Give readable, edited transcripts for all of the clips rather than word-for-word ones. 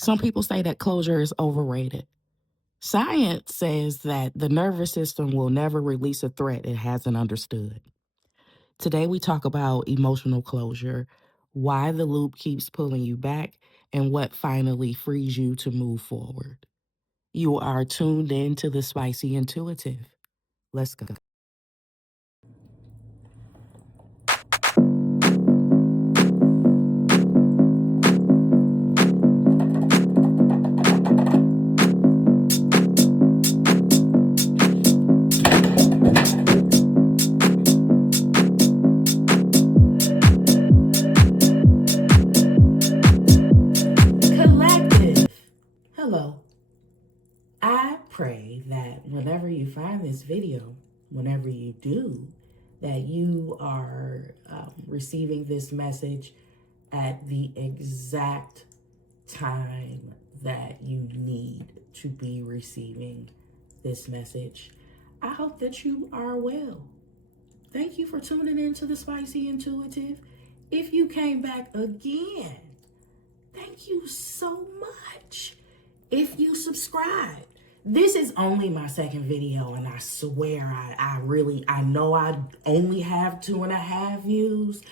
Some people say that closure is overrated. Science says that the nervous system will never release a threat it hasn't understood. Today, we talk about emotional closure, why the loop keeps pulling you back, and what finally frees you to move forward. You are tuned in to the Spicy Intuitive. Let's go. Collective. Hello. I pray that whenever you find this video, whenever you do, that you are receiving this message at the exact time that you need to be receiving this message. I hope that you are well. Thank you for tuning in to the Spicy Intuitive. If you came back again, thank you so much. If you subscribe, this is only my second video, and I swear I know I only have 2.5 views,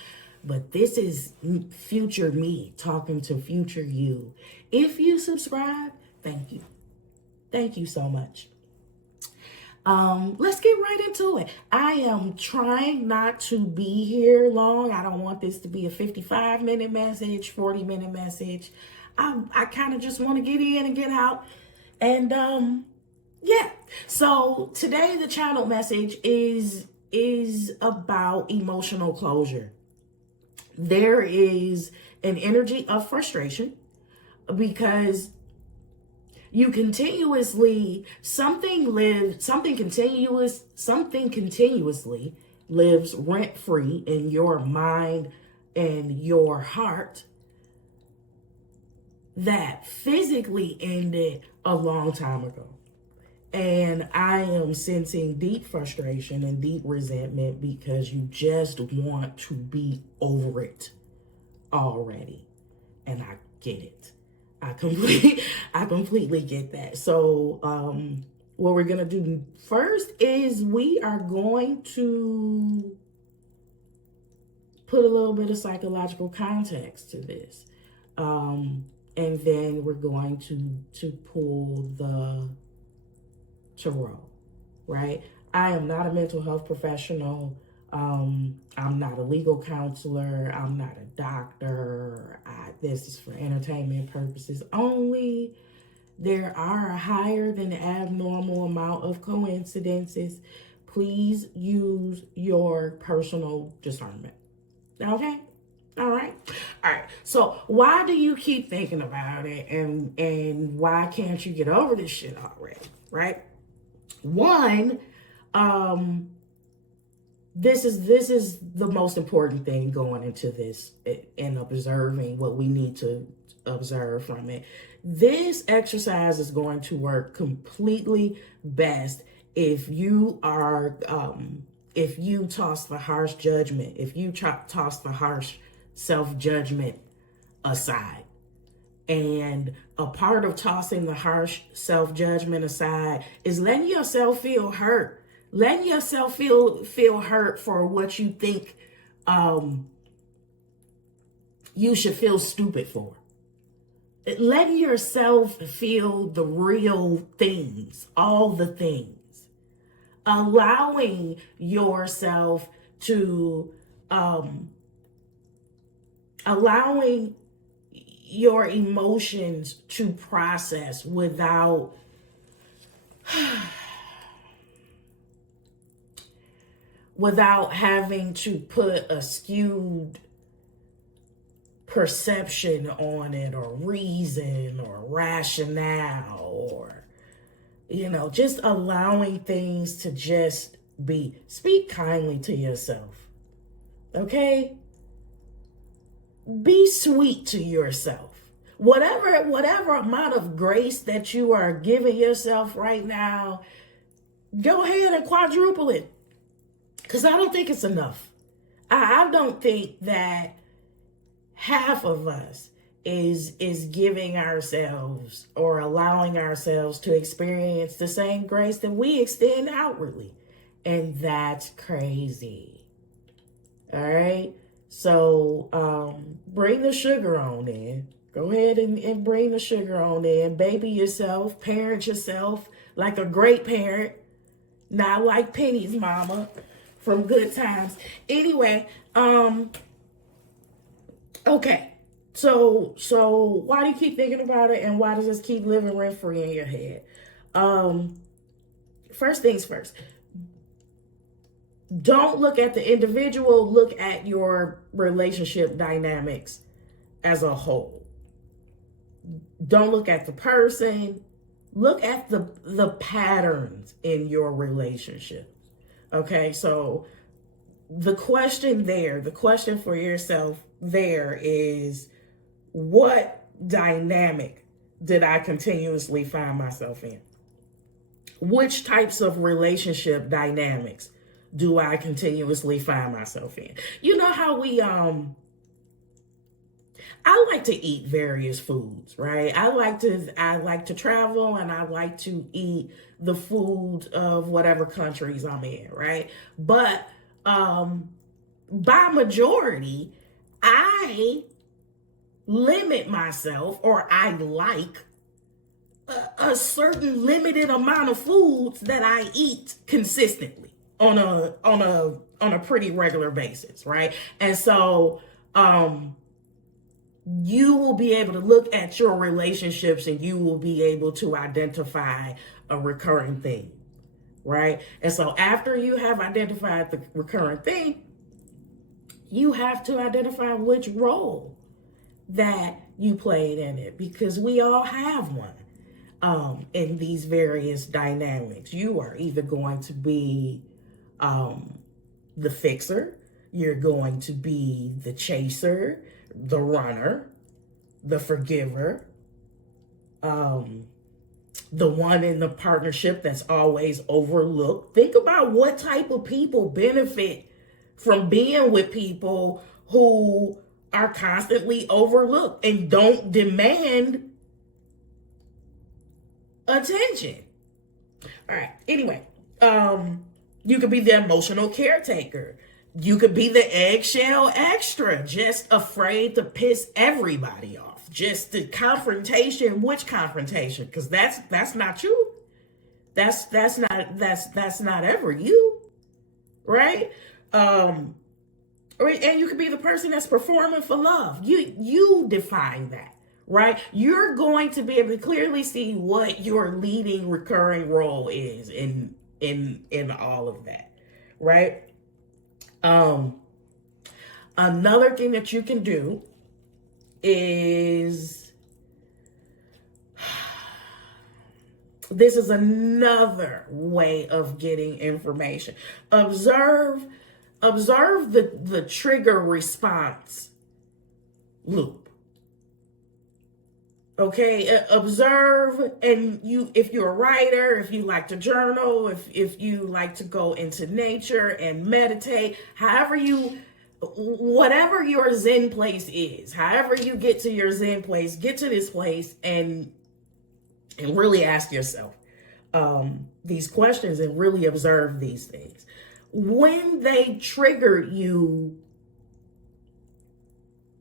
but this is future me talking to future you. If you subscribe, thank you. Thank you so much. Let's get right into it. I am trying not to be here long. I don't want this to be a 55-minute message, 40-minute message. I kind of just want to get in and get out. And yeah. So today the channel message is about emotional closure. There is an energy of frustration because you continuously something continuously lives rent-free in your mind and your heart that physically ended a long time ago. And I am sensing deep frustration and deep resentment because you just want to be over it already. And I get it. I completely get that. So what we're going to do first is we are going to put a little bit of psychological context to this. And then we're going to pull the tarot, right? I am not a mental health professional. I'm not a legal counselor. I'm not a doctor. This is for entertainment purposes only. There are a higher than abnormal amount of coincidences. Please use your personal discernment. Okay? All right. So why do you keep thinking about it, and why can't you get over this shit already? Right? One, this is the most important thing going into this and observing what we need to observe from it. This exercise is going to work completely best if you are if you toss the harsh judgment, if you toss the harsh self-judgment aside. And a part of tossing the harsh self-judgment aside is letting yourself feel hurt. Letting yourself feel hurt for what you think you should feel stupid for. Letting yourself feel the real things, all the things. Allowing yourself to allowing your emotions to process without having to put a skewed perception on it, or reason, or rationale, or just allowing things to just be. Speak kindly to yourself, okay? Be sweet to yourself. Whatever amount of grace that you are giving yourself right now, go ahead and quadruple it. Because I don't think it's enough. I don't think that half of us is giving ourselves or allowing ourselves to experience the same grace that we extend outwardly. And that's crazy. All right. So bring the sugar on in. Go ahead and bring the sugar on in. Baby yourself, parent yourself like a great parent, not like Penny's mama from Good Times. Anyway, okay. So why do you keep thinking about it, and why does this keep living rent free in your head? First things first. Don't look at the individual, look at your relationship dynamics as a whole. Don't look at the person, look at the patterns in your relationship. Okay, so the question for yourself there is, what dynamic did I continuously find myself in? Which types of relationship dynamics do I continuously find myself in? You know how I like to eat various foods, right? I like to travel, and I like to eat the food of whatever countries I'm in, right? But by majority, I limit myself, or I like a certain limited amount of foods that I eat consistently on a pretty regular basis, right? And so you will be able to look at your relationships, and you will be able to identify a recurring theme, right? And so after you have identified the recurring theme, you have to identify which role that you played in it, because we all have one. In these various dynamics, you are either going to be the fixer, you're going to be the chaser, the runner, the forgiver, the one in the partnership that's always overlooked. Think about what type of people benefit from being with people who are constantly overlooked and don't demand attention. All right. Anyway, you could be the emotional caretaker. You could be the eggshell extra, just afraid to piss everybody off. Just the confrontation. Which confrontation? Because that's not you. That's not ever you, right? And you could be the person that's performing for love. You define that, right? You're going to be able to clearly see what your leading recurring role is in all of that, right? Another thing that you can do is, this is another way of getting information. Observe the trigger response loop. Okay, observe, and if you're a writer, if you like to journal, if you like to go into nature and meditate, whatever your Zen place is, however you get to your Zen place, get to this place and really ask yourself these questions and really observe these things. When they triggered you,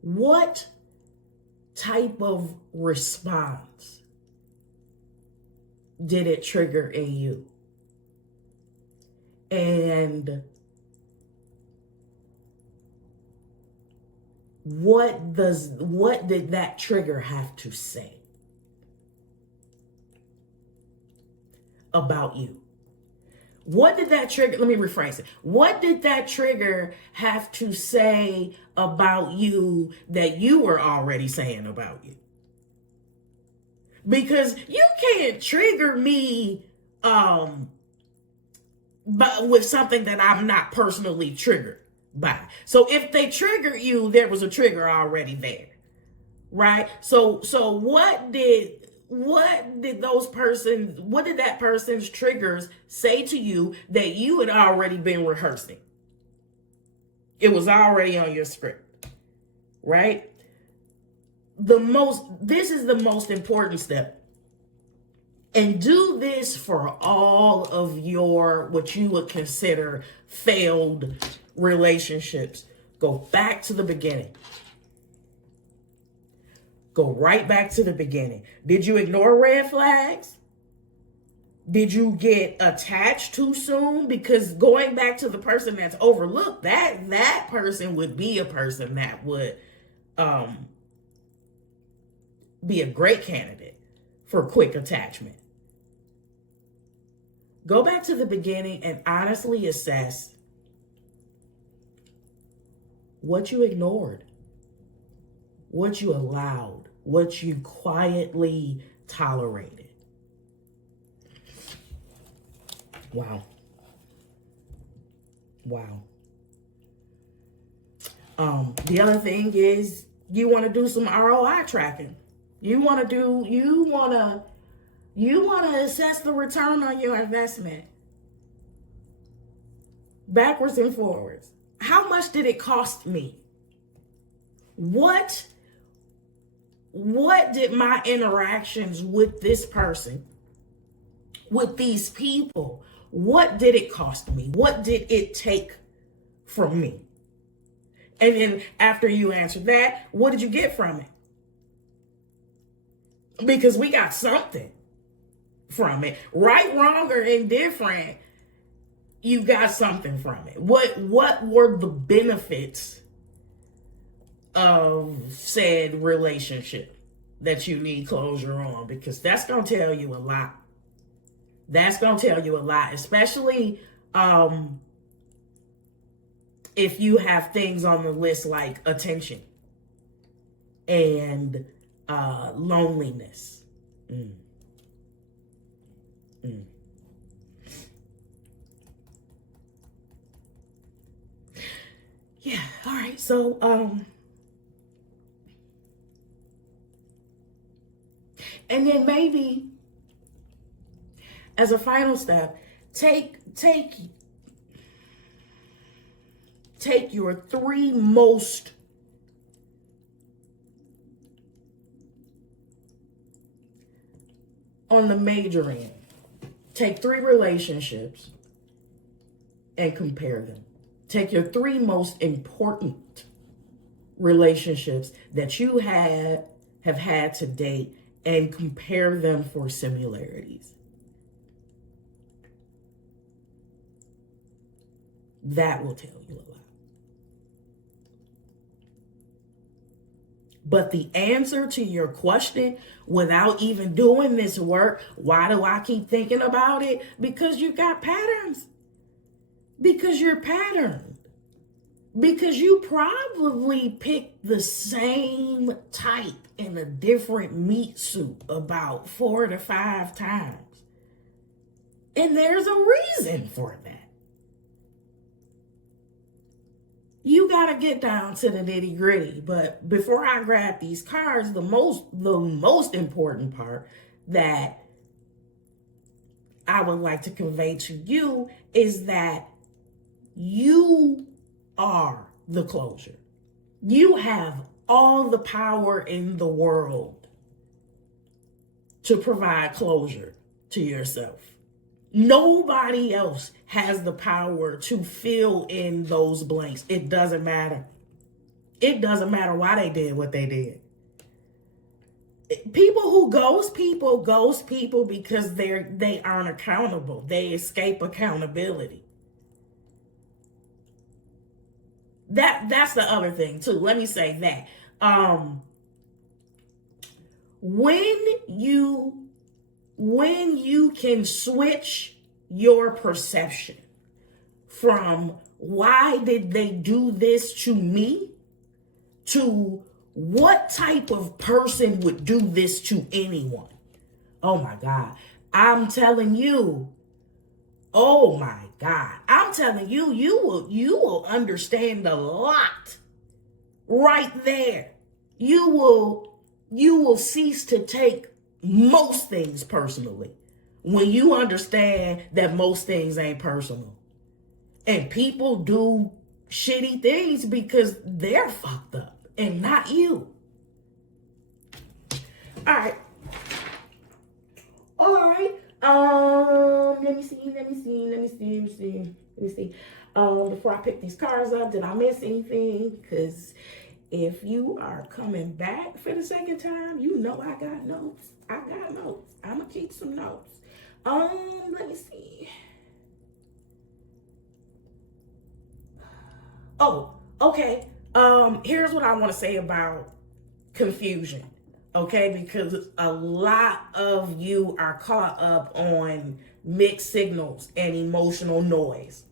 what type of response did it trigger in you? And what did that trigger have to say about you? What did that trigger, let me rephrase it. What did that trigger have to say about you that you were already saying about you? Because you can't trigger me but with something that I'm not personally triggered by. So if they trigger you, there was a trigger already there, right? So what did that person's triggers say to you that you had already been rehearsing? It was already on your script, right? this is the most important step. And do this for all of your, what you would consider failed relationships. Go back to the beginning. Go right back to the beginning. Did you ignore red flags? Did you get attached too soon? Because going back to the person that's overlooked, that person would be a person that would be a great candidate for quick attachment. Go back to the beginning and honestly assess what you ignored, what you allowed, what you quietly tolerated. Wow. The other thing is you want to do some ROI tracking. You want to assess the return on your investment. Backwards and forwards. How much did it cost me? What did my interactions with this person, with these people, what did it cost me? What did it take from me? And then after you answer that, what did you get from it? Because we got something from it. Right, wrong, or indifferent, you got something from it. What were the benefits of said relationship that you need closure on? Because that's going to tell you a lot. That's going to tell you a lot, especially if you have things on the list like attention and loneliness. Yeah, all right. So and then maybe as a final step, take your 3 most on the major end. Take 3 relationships and compare them. Take your 3 most important relationships that you have had to date and compare them for similarities. That will tell you a lot. But the answer to your question, without even doing this work, why do I keep thinking about it? Because you got patterns. Because you're patterned. Because you probably picked the same type in a different meat suit about 4 to 5 times. And there's a reason for that. You got to get down to the nitty gritty. But before I grab these cards, the most important part that I would like to convey to you is that you are the closure. You have all the power in the world to provide closure to yourself. Nobody else has the power to fill in those blanks. It doesn't matter. It doesn't matter why they did what they did. People who ghost people because they aren't accountable. They escape accountability. That's the other thing too. Let me say that. When you can switch your perception from why did they do this to me to what type of person would do this to anyone? Oh my God. I'm telling you. Oh my God. I'm telling you, you will understand a lot right there. You will cease to take most things personally when you understand that most things ain't personal. And people do shitty things because they're fucked up and not you. All right. All right. Let me see. Before I pick these cards up, did I miss anything? Because if you are coming back for the second time, you know I got notes. I'm gonna keep some notes. Let me see. Oh, okay. Here's what I want to say about confusion. Okay, because a lot of you are caught up on mixed signals and emotional noise.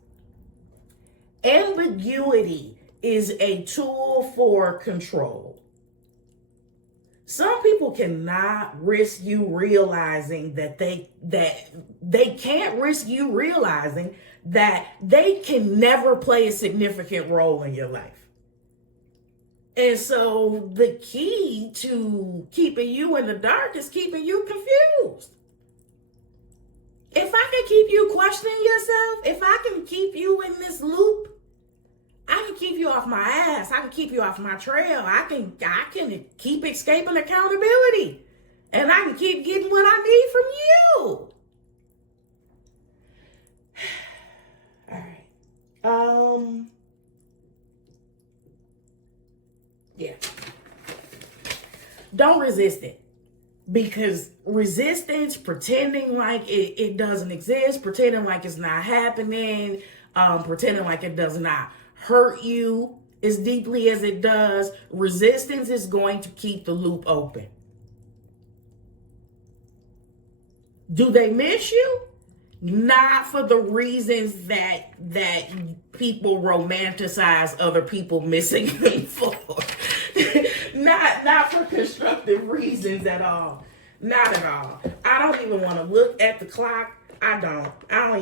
Ambiguity is a tool for control. Some people cannot risk you realizing that they can't risk you realizing that they can never play a significant role in your life. And so the key to keeping you in the dark is keeping you confused. If I can keep you questioning yourself, if I can keep you in this loop, I can keep you off my ass. I can keep you off my trail. I can keep escaping accountability. And I can keep getting what I need from you. All right. Yeah. Don't resist it. Because resistance, pretending like it doesn't exist, pretending like it's not happening, pretending like it does not hurt you as deeply as it does, resistance is going to keep the loop open. Do they miss you? Not for the reasons that people romanticize other people missing them for. not for constructive reasons at all. Not at all. I don't even want to look at the clock. I don't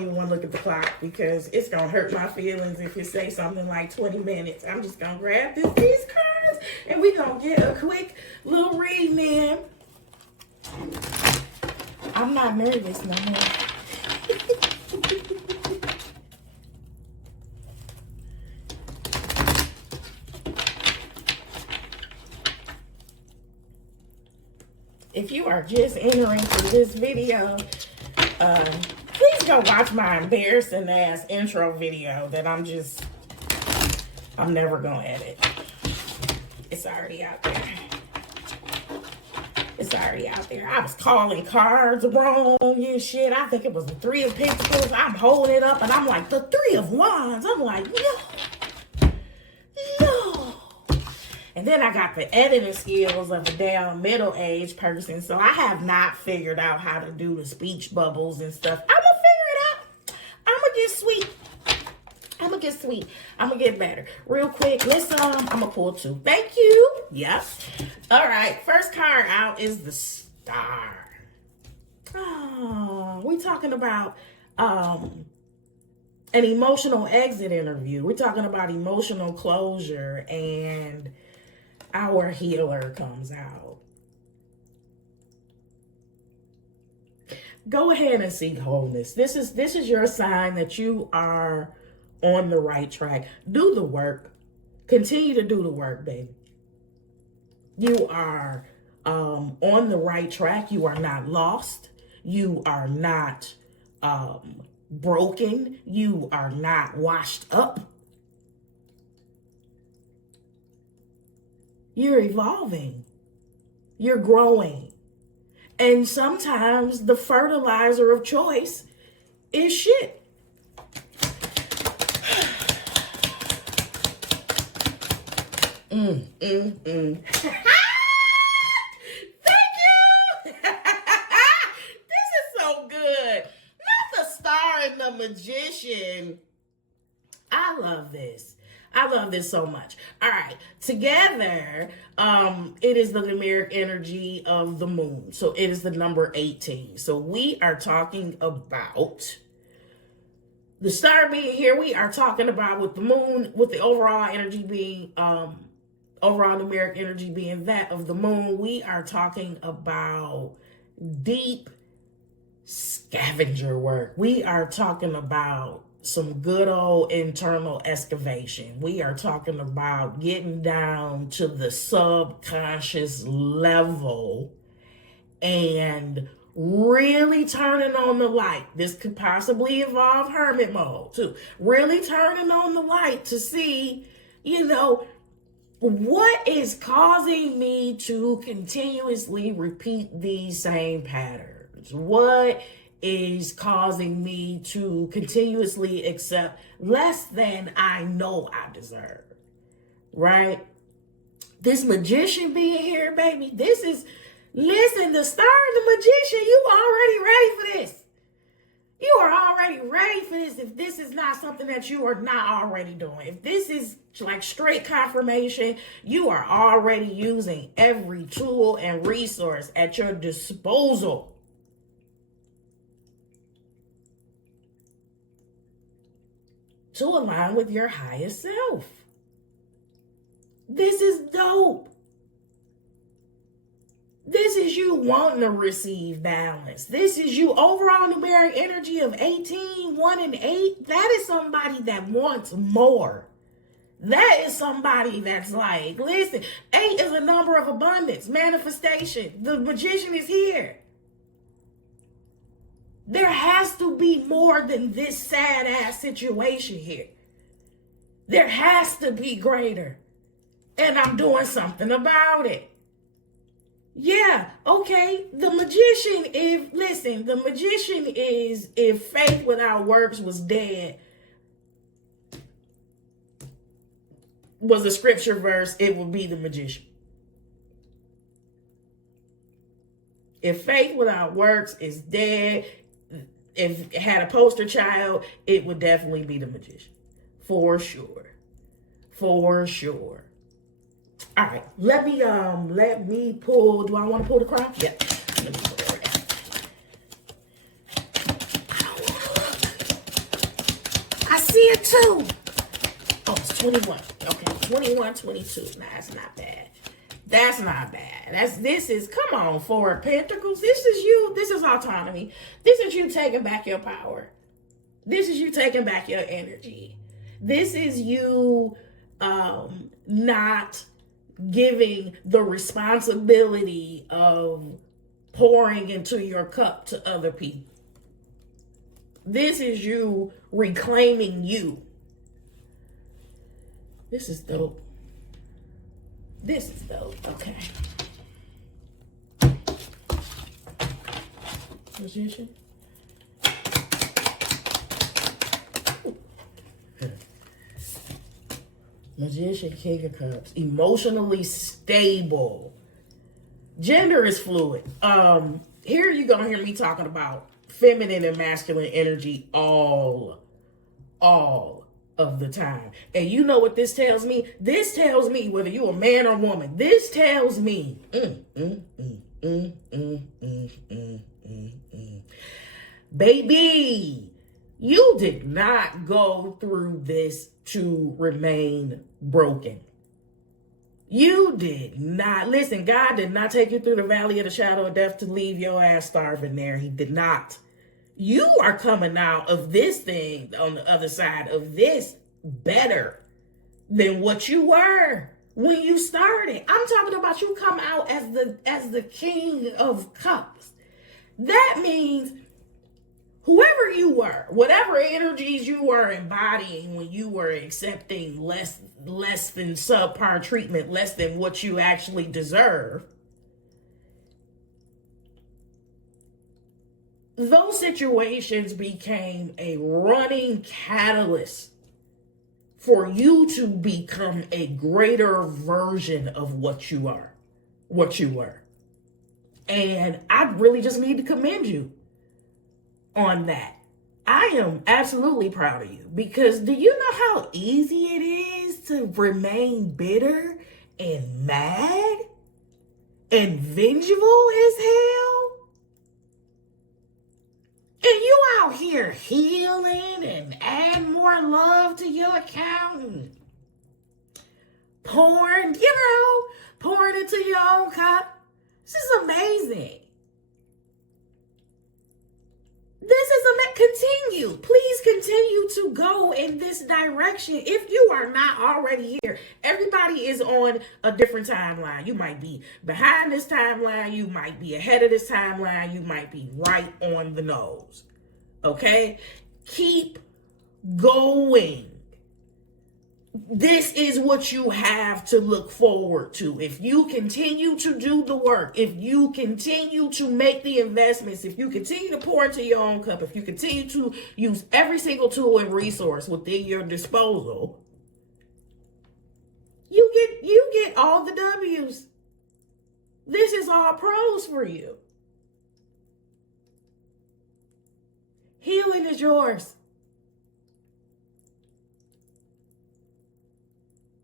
even want to look at the clock because it's going to hurt my feelings if you say something like 20 minutes. I'm just going to grab these cards and we're going to get a quick little reading in. I'm not nervous no more. If you are just entering for this video, please go watch my embarrassing ass intro video that I'm never gonna edit. It's already out there. I was calling cards wrong and shit. I think it was the 3 of Pentacles. I'm holding it up and I'm like, the 3 of Wands. I'm like, no. And then I got the editing skills of a damn middle-aged person. So I have not figured out how to do the speech bubbles and stuff. I'm gonna figure it out. I'm gonna get sweet. I'm gonna get better. Real quick, listen, I'm gonna pull 2. Thank you. Yep. All right, first card out is the Star. Oh, we're talking about an emotional exit interview. We're talking about emotional closure, and our healer comes out. Go ahead and seek wholeness. This is your sign that you are on the right track. Do the work. Continue to do the work, baby. You are on the right track. You are not lost. You are not broken. You are not washed up. You're evolving. You're growing. And sometimes the fertilizer of choice is shit. Thank you. This is so good. Not the Star and the Magician. I love this. I love this so much. All right. Together, it is the numeric energy of the moon. So it is the number 18. So we are talking about the Star being here. We are talking about with the moon, with the overall energy being, overall numeric energy being that of the moon. We are talking about deep scavenger work. We are talking about some good old internal excavation. We are talking about getting down to the subconscious level and really turning on the light. This could possibly involve hermit mode too. Really turning on the light to see, what is causing me to continuously repeat these same patterns? What is causing me to continuously accept less than I know I deserve? Right? This magician being here, baby, listen, the star, the magician, you already ready for this. You are already ready for this if this is not something that you are not already doing. If this is like straight confirmation, you are already using every tool and resource at your disposal to align with your highest self. This is dope. This is you wanting to receive balance. This is you overall numeric energy of 18, 1, and 8. That is somebody that wants more. That is somebody that's like, listen, 8 is a number of abundance, manifestation. The magician is here. There has to be more than this sad ass situation here. There has to be greater. And I'm doing something about it. Yeah, okay. The magician is, if faith without works was dead, was a scripture verse, it would be the magician. If faith without works is dead, if it had a poster child, it would definitely be the magician. For sure. For sure. All right, let me pull. Do I want to pull the crown? Yeah. Let me pull it. I see it too. Oh, it's 21. Okay, 21, 22. Nah, that's not bad. That's not bad. This is, come on, Four of Pentacles. This is you. This is autonomy. This is you taking back your power. This is you taking back your energy. This is you not giving the responsibility of pouring into your cup to other people. This is you reclaiming you. This is dope. This is dope. Okay. Magician. Magician, King of Cups. Emotionally stable. Gender is fluid. Here you're going to hear me talking about feminine and masculine energy all of the time. And you know what this tells me? This tells me, whether you're a man or woman, this tells me, baby, you did not go through this to remain broken. You did not. Listen, God did not take you through the valley of the shadow of death to leave your ass starving there. He did not. You are coming out of this thing on the other side of this better than what you were when you started. I'm talking about you come out as the King of Cups. That means whoever you were, whatever energies you were embodying when you were accepting less than subpar treatment, less than what you actually deserve, those situations became a running catalyst for you to become a greater version of what you are, what you were. And I really just need to commend you on that. I am absolutely proud of you, because do you know how easy it is to remain bitter and mad and vengeful as hell? And you out here healing and add more love to your account and pouring into your own cup. This is amazing. This is continue. Please continue to go in this direction. If you are not already here, everybody is on a different timeline. You might be behind this timeline. You might be ahead of this timeline. You might be right on the nose. Okay? Keep going. This is what you have to look forward to. If you continue to do the work, if you continue to make the investments, if you continue to pour into your own cup, if you continue to use every single tool and resource within your disposal, you get all the W's. This is all pros for you. Healing is yours.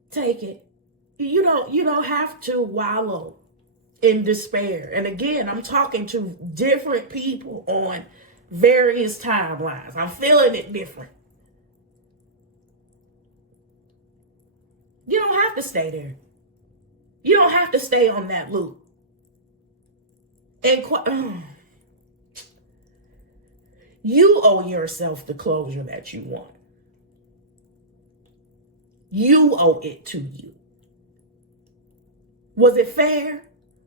Take it. You don't have to wallow in despair. And again, I'm talking to different people on various timelines. I'm feeling it different. You don't have to stay there. You don't have to stay on that loop. And you owe yourself the closure that you want. You owe it to you. Was it fair?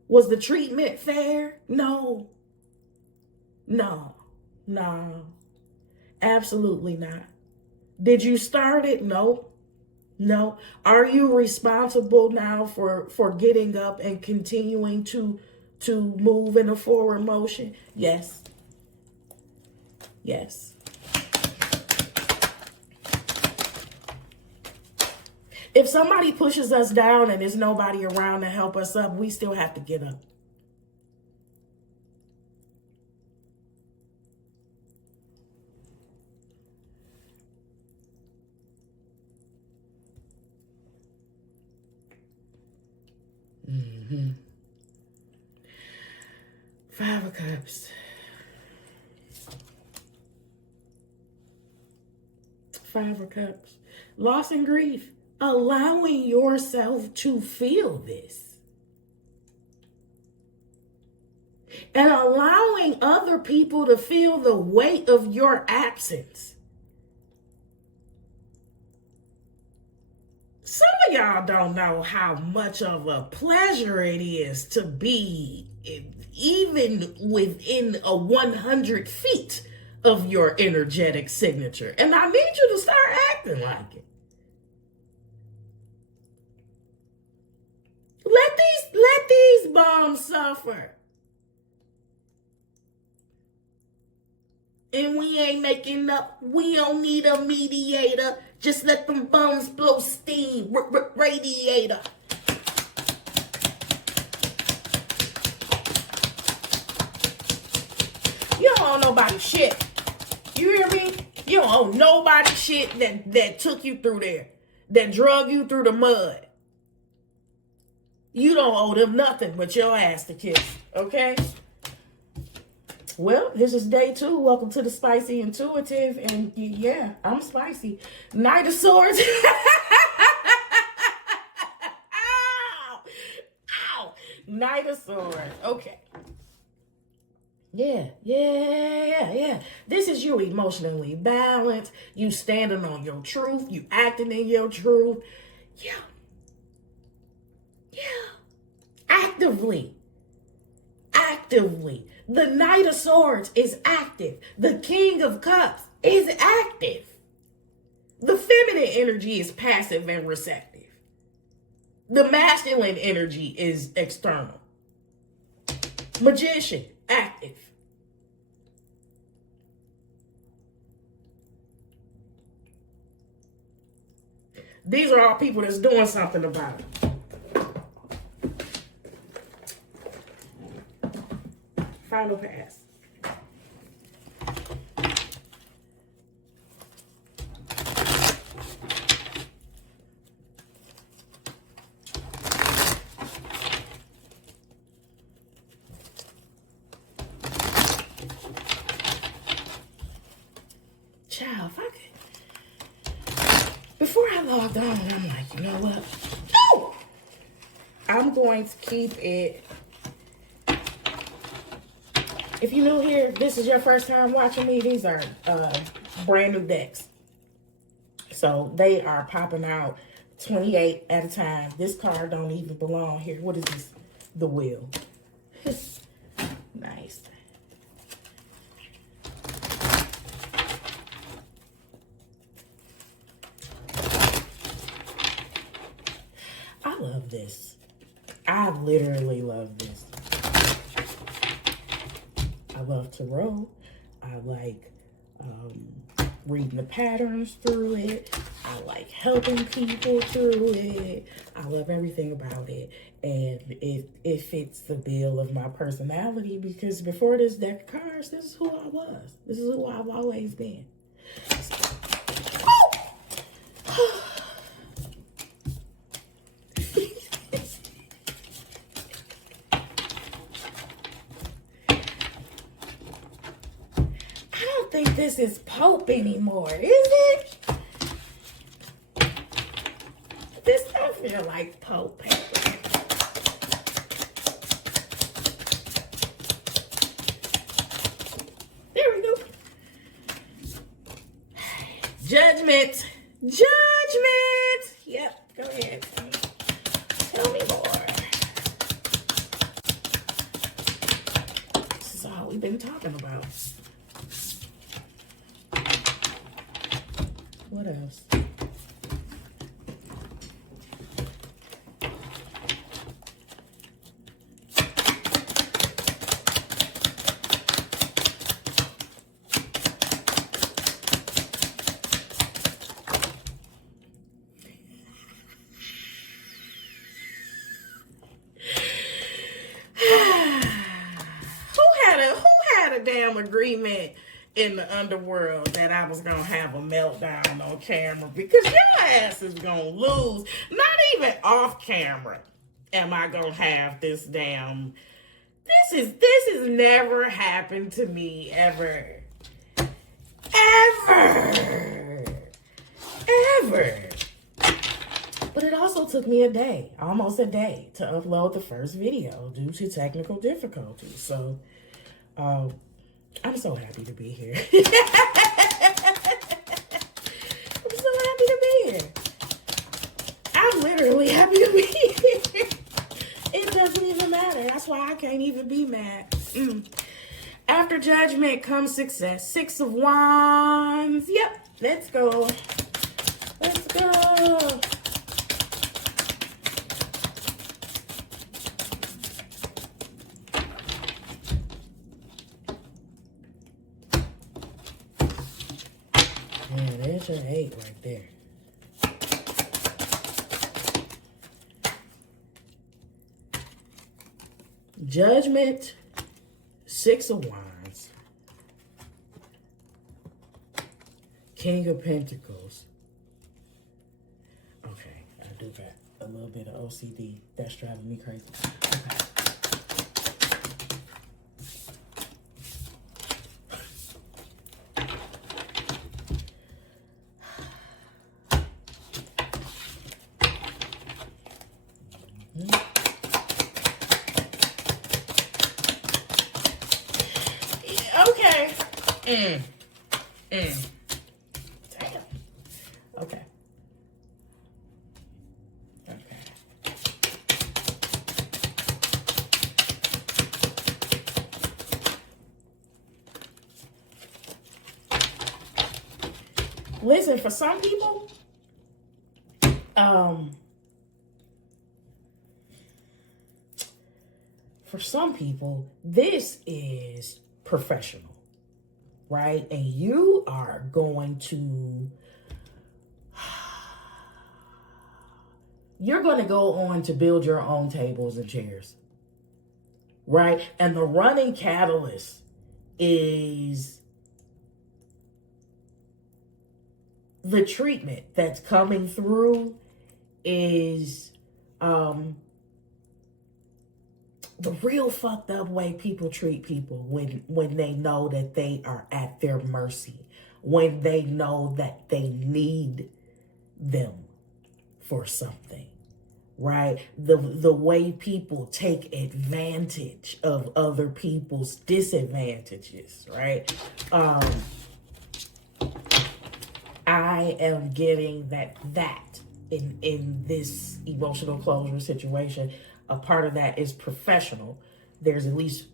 Was the treatment fair? No. Absolutely not. Did you start it? No. Are you responsible now for getting up and continuing to move in a forward motion? Yes. If somebody pushes us down and there's nobody around to help us up, we still have to get up. Five of Cups. Five of Cups. Loss and grief. Allowing yourself to feel this. And allowing other people to feel the weight of your absence. Some of y'all don't know how much of a pleasure it is to be even within 100 feet of your energetic signature. And I need you to start acting like it. Let these bombs suffer. And we ain't making up. We don't need a mediator. Just let them bombs blow steam. Radiator. You don't owe nobody shit. You hear me? You don't owe nobody shit that took you through there. That drug you through the mud. You don't owe them nothing but your ass to kiss, okay? Well, this is day 2. Welcome to the Spicy Intuitive. And yeah, I'm spicy. Knight of Swords. Ow. Knight of Swords. Okay. Yeah. This is you emotionally balanced. You standing on your truth. You acting in your truth. Yeah. Actively. The Knight of Swords is active. The King of Cups is active. The feminine energy is passive and receptive. The masculine energy is external. Magician, active. These are all people that's doing something about it. Final pass. Child, if I could. Before I logged on, I'm like, you know what? No! I'm going to keep it If you're new here, this is your first time watching me, these are brand new decks. So they are popping out 28 at a time. This card don't even belong here. What is this? The wheel. Nice. I love this. I literally love this. I love tarot. I like reading the patterns through it. I like helping people through it. I love everything about it. And it fits the bill of my personality, because before this deck of cards, this is who I was. This is who I've always been. I don't think this is Pope anymore, is it? This don't feel like Pope paper. There we go. Judgment. Judgment. Yep, go ahead. Tell me more. This is all we've been talking about. What else? Who had a damn agreement in the underworld that I was gonna have a meltdown on camera? Because your ass is gonna lose. Not even off camera am I gonna have this damn. This has never happened to me ever. Ever. But it also took me a day, almost a day, to upload the first video due to technical difficulties. So, I'm so happy to be here. I'm so happy to be here. I'm literally happy to be here. It doesn't even matter. That's why I can't even be mad. After judgment comes success. 6 of Wands. Yep, let's go. Let's go. Yeah, there's your 8 right there. Judgment, 6 of Wands. King of Pentacles. Okay, I do got a little bit of OCD. That's driving me crazy. Okay. Okay. Damn. Okay. Listen, for some people, this is professional, right? And you are going to, you're going to go on to build your own tables and chairs, right? And the running catalyst is the treatment that's coming through is the real fucked up way people treat people when they know that they are at their mercy, when they know that they need them for something, right? The way people take advantage of other people's disadvantages, right? I am getting that in this emotional closure situation, a part of that is professional. There's at least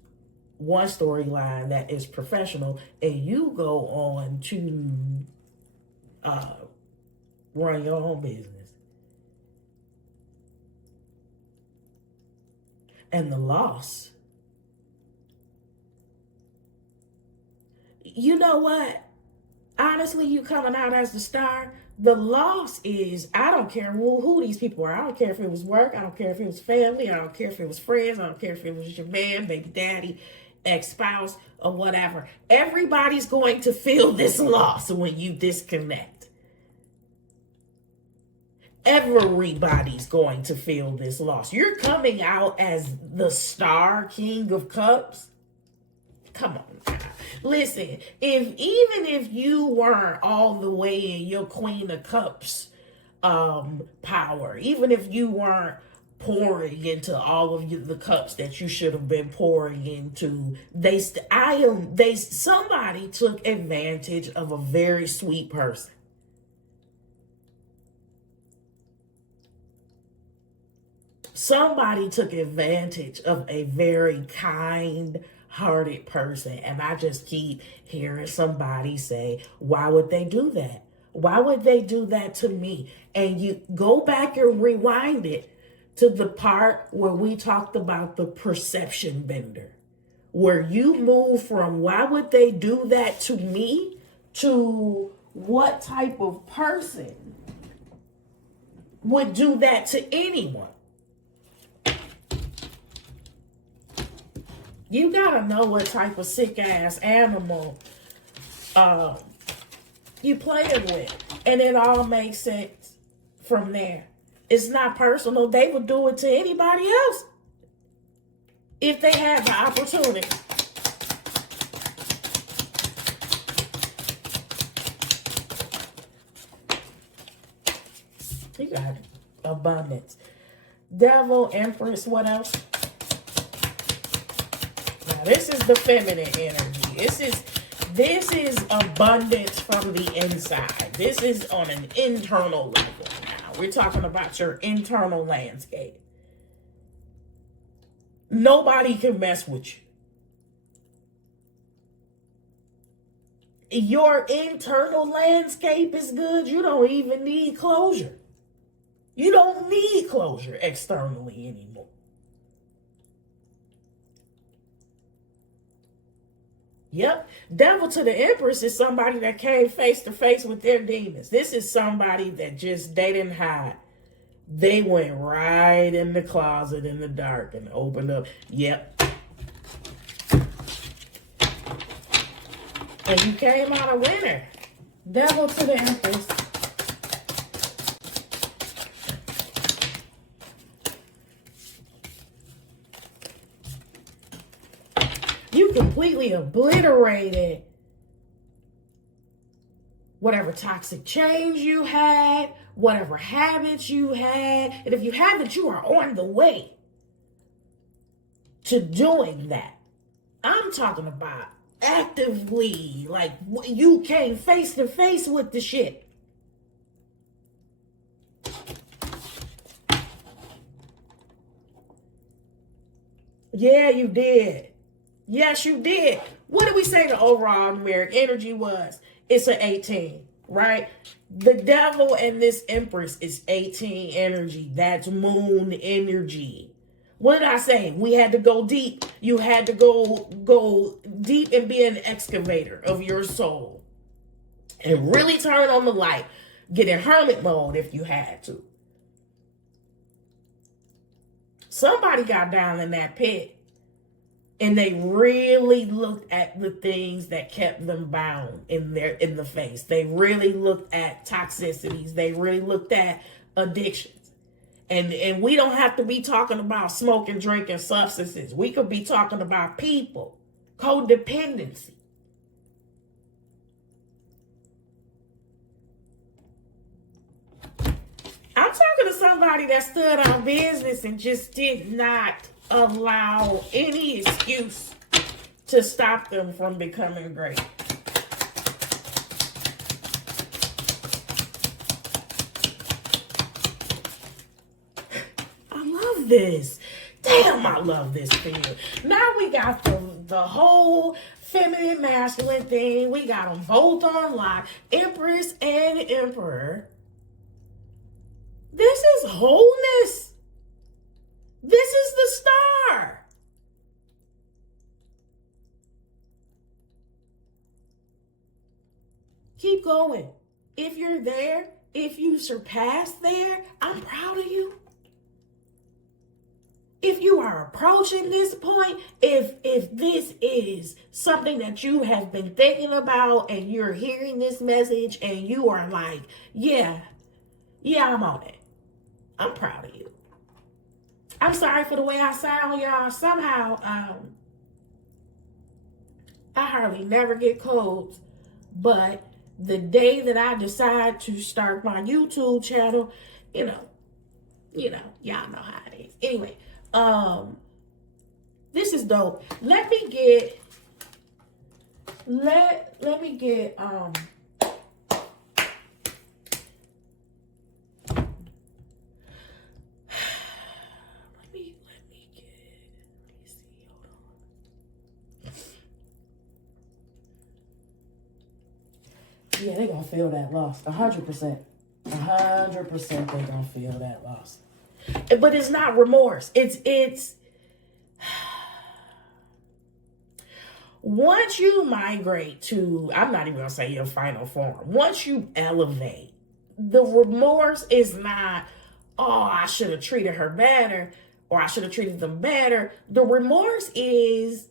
one storyline that is professional, and you go on to run your own business. And the loss, you know what? Honestly, you coming out as the star, the loss is, I don't care who these people are. I don't care if it was work. I don't care if it was family. I don't care if it was friends. I don't care if it was your man, baby daddy, ex-spouse, or whatever. Everybody's going to feel this loss when you disconnect. Everybody's going to feel this loss. You're coming out as the star, King of Cups. Come on. Listen, even if you weren't all the way in your Queen of Cups power, even if you weren't pouring into all of the cups that you should have been pouring into, somebody took advantage of a very sweet person. Somebody took advantage of a very kind-hearted person. And I just keep hearing somebody say, why would they do that? Why would they do that to me? And you go back and rewind it to the part where we talked about the perception bender, where you move from why would they do that to me to what type of person would do that to anyone. You gotta know what type of sick ass animal you playing with, and it all makes sense from there. It's not personal. They would do it to anybody else if they had the opportunity. You got abundance. Devil, Empress, what else? Now, this is the feminine energy. This is abundance from the inside. This is on an internal level now. We're talking about your internal landscape. Nobody can mess with you. Your internal landscape is good. You don't even need closure. You don't need closure externally anymore. Yep. Devil to the Empress is somebody that came face to face with their demons. This is somebody that just, they didn't hide. They went right in the closet in the dark and opened up. Yep. And you came out a winner. Devil to the Empress. You completely obliterated whatever toxic change you had, whatever habits you had. And if you haven't, you are on the way to doing that. I'm talking about actively, like you came face to face with the shit. Yeah, you did. Yes, you did. What did we say the overall numeric energy was? It's an 18, right? The devil and this Empress is 18 energy. That's moon energy. What did I say? We had to go deep. You had to go deep and be an excavator of your soul. And really turn on the light. Get in hermit mode if you had to. Somebody got down in that pit. And they really looked at the things that kept them bound in the face. They really looked at toxicities. They really looked at addictions. And we don't have to be talking about smoking, drinking, substances. We could be talking about people, codependency. I'm talking to somebody that stood on business and just did not allow any excuse to stop them from becoming great. I love this. Damn, I love this field. Now we got the whole feminine masculine thing. We got them both on lock. Empress and Emperor. This is wholeness. This is the star. Keep going. If you're there, if you surpass there, I'm proud of you. If you are approaching this point, if this is something that you have been thinking about and you're hearing this message and you are like, yeah, I'm on it. I'm proud of you. I'm sorry for the way I sound, y'all. Somehow, I hardly never get colds, but the day that I decide to start my YouTube channel, you know, y'all know how it is. Anyway, this is dope. Let me get let me get see, hold on. Yeah, they're gonna feel that loss. 100%. 100% they're gonna feel that loss. But it's not remorse. It's once you migrate to, I'm not even gonna say your final form. Once you elevate, the remorse is not, oh, I should have treated her better or I should have treated them better. The remorse is,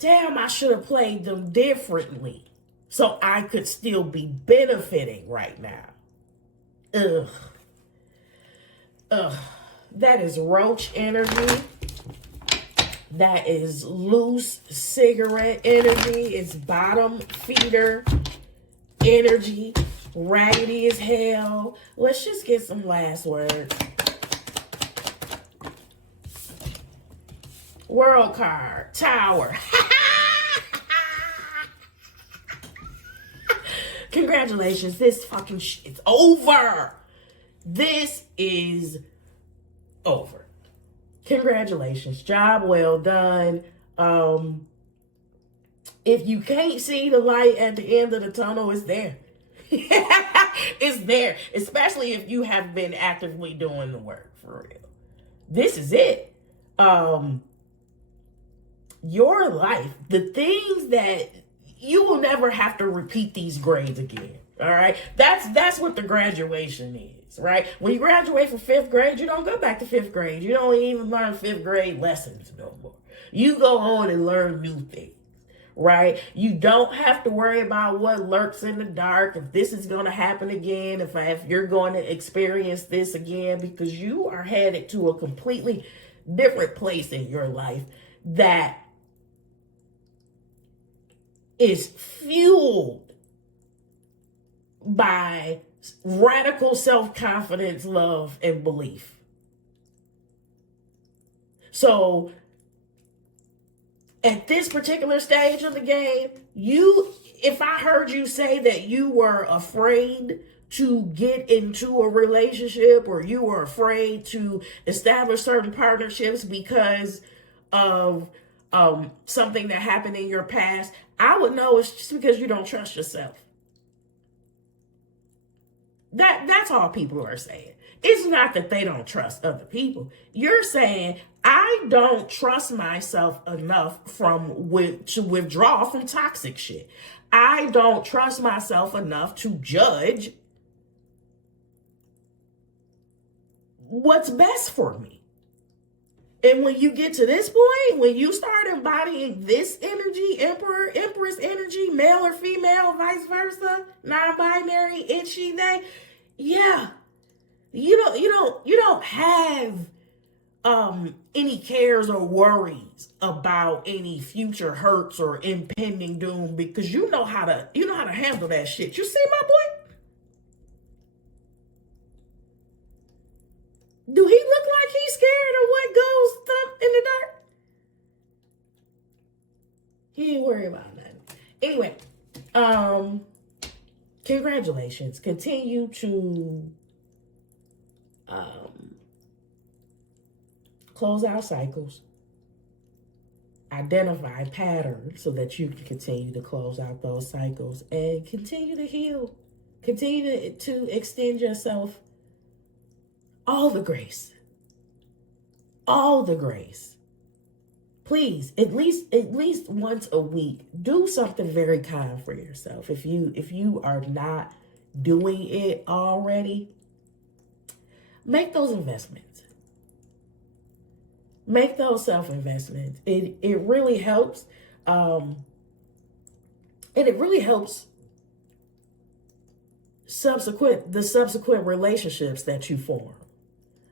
damn, I should have played them differently so I could still be benefiting right now. Ugh. That is roach energy. That is loose cigarette energy. It's bottom feeder energy. Raggedy as hell. Let's just get some last words. World card. Tower. Congratulations. This fucking shit's over. This is over. Congratulations. Job well done. If you can't see the light at the end of the tunnel, it's there. It's there. Especially if you have been actively doing the work, for real. This is it. Your life, the things that you will never have to repeat these grades again. All right. That's what the graduation is, right? When you graduate from 5th grade, you don't go back to 5th grade. You don't even learn 5th grade lessons no more. You go on and learn new things, right? You don't have to worry about what lurks in the dark, if this is going to happen again, if you're going to experience this again, because you are headed to a completely different place in your life that is fueled by radical self-confidence, love, and belief. So at this particular stage of the game, if I heard you say that you were afraid to get into a relationship or you were afraid to establish certain partnerships because of something that happened in your past, I would know it's just because you don't trust yourself. That's all people are saying. It's not that they don't trust other people. You're saying, I don't trust myself enough to withdraw from toxic shit. I don't trust myself enough to judge what's best for me. And when you get to this point, when you start embodying this energy, Emperor, Empress energy, male or female, vice versa, non-binary, it, she, they, yeah, you don't have any cares or worries about any future hurts or impending doom, because you know how to handle that shit. You see, my boy? Do he look like he's scared of what goes thump in the dirt? He ain't worried about nothing. Anyway, congratulations. Continue to close out cycles. Identify patterns so that you can continue to close out those cycles and continue to heal. Continue to extend yourself all the grace. All the grace. Please, at least once a week, do something very kind for yourself. If you are not doing it already, make those investments. Make those self-investments. It really helps. And it really helps the subsequent relationships that you form.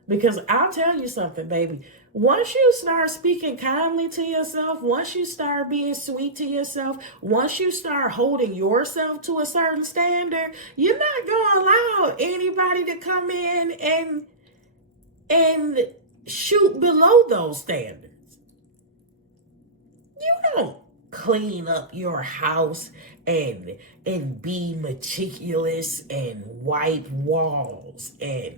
Because I'll tell you something, baby. Once you start speaking kindly to yourself, once you start being sweet to yourself, once you start holding yourself to a certain standard, you're not going to allow anybody to come in and shoot below those standards. You don't clean up your house and be meticulous and wipe walls and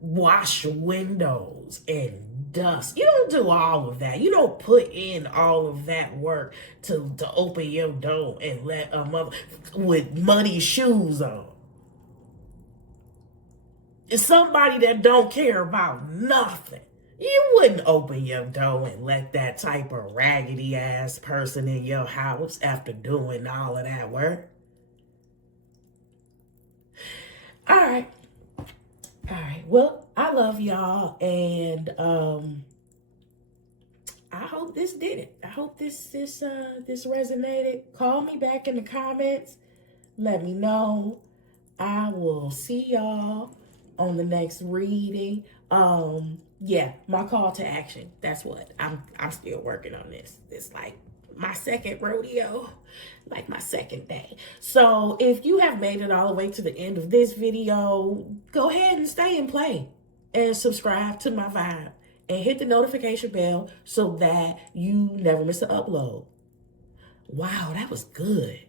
wash windows and dust. You don't do all of that. You don't put in all of that work to open your door and let a mother with muddy shoes on. It's somebody that don't care about nothing. You wouldn't open your door and let that type of raggedy ass person in your house after doing all of that work. All right. Well, I love y'all, and I hope this did it. I hope this resonated. Call me back in the comments. Let me know. I will see y'all on the next reading. Yeah, my call to action. That's what I'm still working on this. It's like my second rodeo, like my second day. So if you have made it all the way to the end of this video, go ahead and stay and play and subscribe to my vibe and hit the notification bell so that you never miss an upload. Wow, that was good.